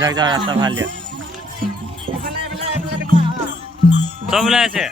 যাক যাক ৰাস্তা ভাল দিয়া চব ওলাই আছে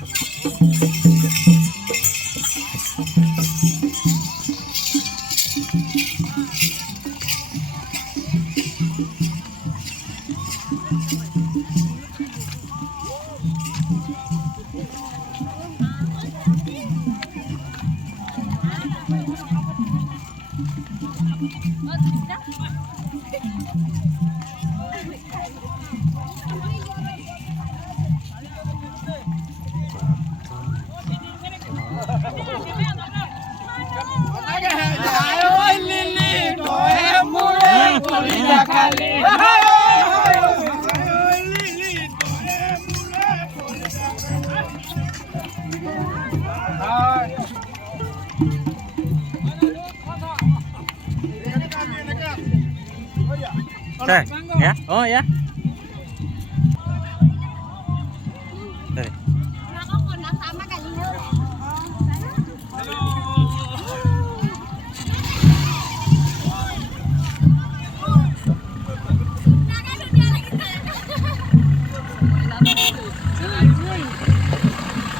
ya oh ya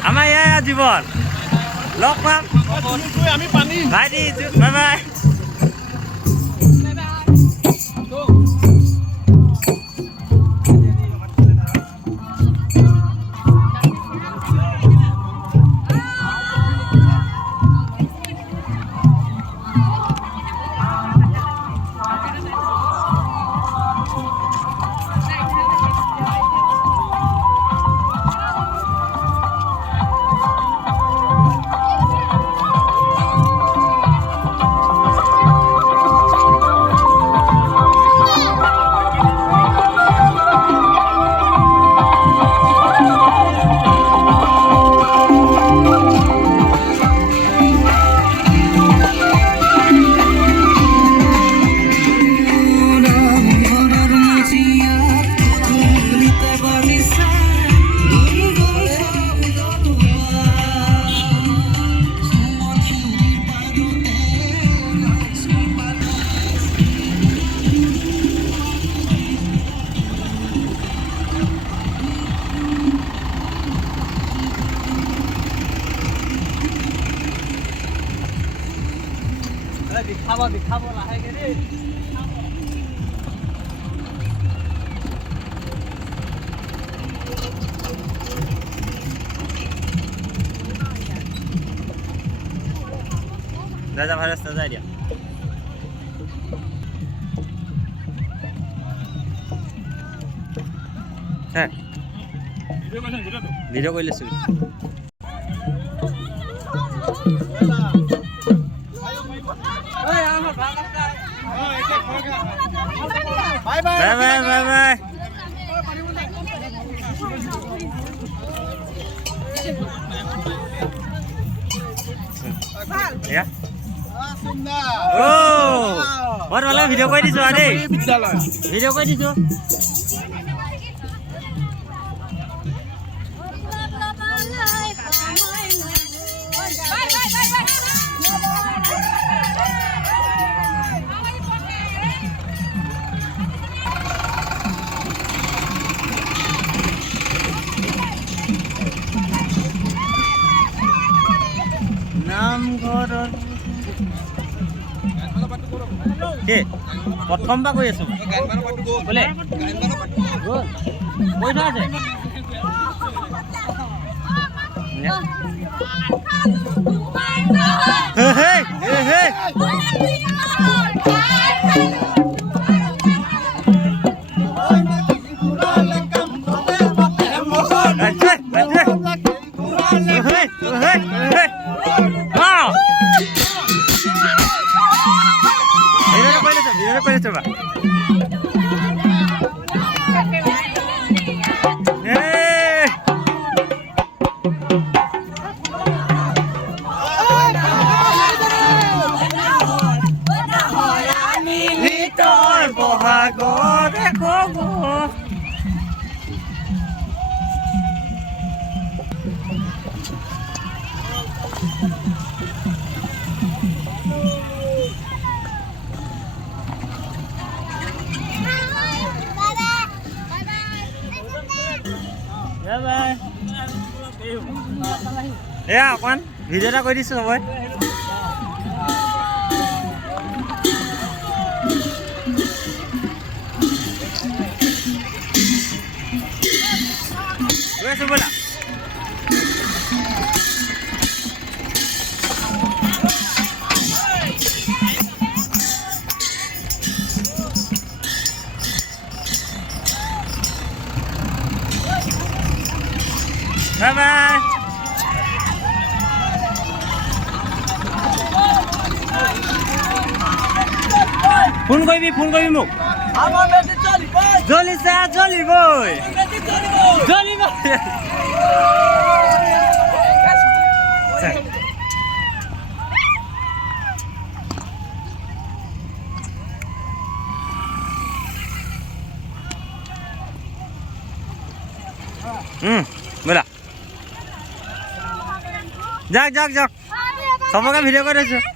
আমাৰ ইয়াৰ জীৱন লগ পাম আমি পানী ভাইটি বাই বাই दिखाब लाहेगे रे राजा भारत सजा दिया है वीडियो कर लेছো bye bye bye bye bye या ओ और वाला वीडियो कोई दिसो आरे वीडियो कोई दिसो के प्रथम बा কৈ আছো বলে গল কই না আছে হে হে হে coba. বাই বাই এয়া অকণমান ভিডিঅ' এটা কৰি দিছোঁ হ'ব গৈ আছোঁ ব'লা বাই বাই ফোন কৰিবি মোক জ্বলিছে জ্বলিবই জ্বলিব ব'লা যাওক চবকে ভিডিঅ' কৰি থৈছোঁ